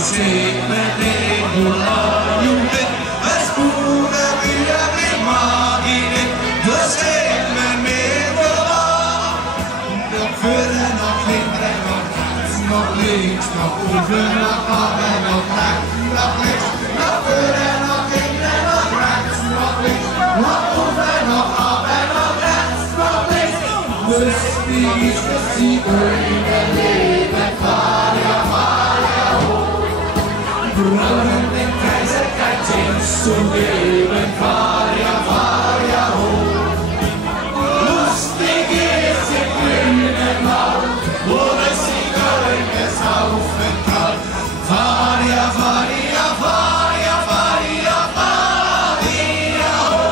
Segment in Jugend, als Bruder wieder mit Magien, das Segment mit Gewalt. Noch Führer, noch Linke, noch rechts, noch links, noch oben, noch oben, noch rechts, noch links, noch Führer, noch Linke, noch rechts, noch links, noch oben, noch oben, noch rechts, noch links. Lustig ist das Zigeuner Leben, Vater, Vater, brauchen den Kaiser kein Zins zum Leben, Varia, Varia, ho. Lustig ist im grünen Wald, wo das Zigeuner saufen kann. Varia, Varia, Varia, Varia, Varia, ho.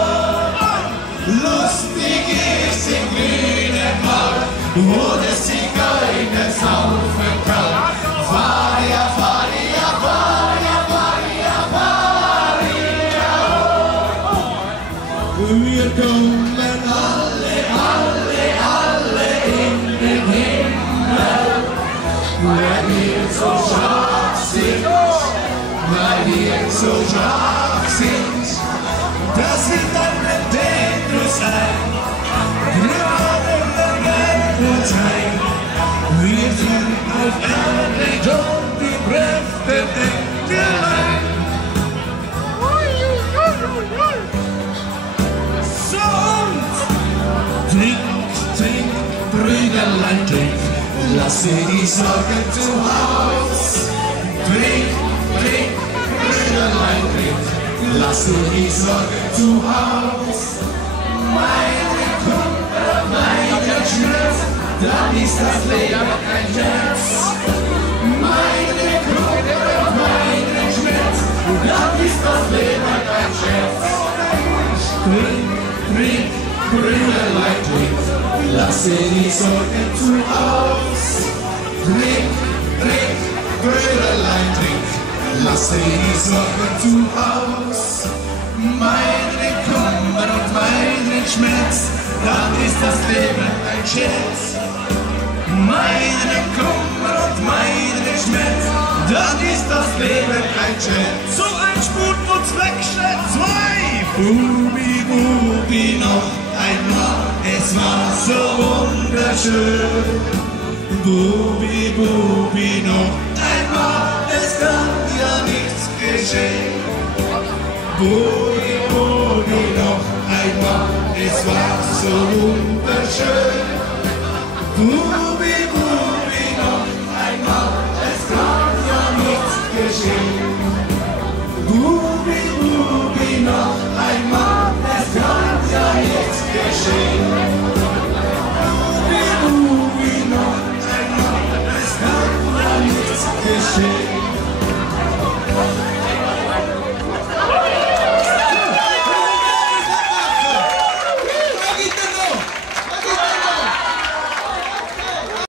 Lustig ist im grünen Wald, wo das Zigeuner saufen kann. Varia, Varia, Varia, Varia, Varia, ho. Wir kommen alle, alle, alle in den Himmel, weil wir so stark sind, weil wir so stark sind, dass wir dann mit Petrus ein, wir haben den Welt sein, wir sind auf Erde und die Kräfte denken wir ein. So und trink, trink, Brüderlein, trink, lasse die Sorgen zu Haus. Trink, trink, Brüderlein, trink, lasse die Sorgen zu Haus. Meine Kummer, meine Schmerz, dann ist das Leben ein Scherz. Meine Kummer, meine Schmerz, dann ist das Leben ein Scherz. Trink, trink, Brüderlein, trink, lasse die Sorgen zu Haus. Trink, trink, Brüderlein, trink, lasse die Sorgen zu Haus. Meine Kummer und meinen Schmerz, dann ist das Leben ein Scherz. Meine Kummer und meinen Schmerz, dann ist das Leben ein Scherz. So ein Sput und Zweckschritt 2. Bubi, Bubi, noch einmal, es war so wunderschön. Bubi, Bubi, noch einmal, es kann ja nichts geschehen. Bubi, Bubi, noch einmal, es war so wunderschön. Bubi, Bubi.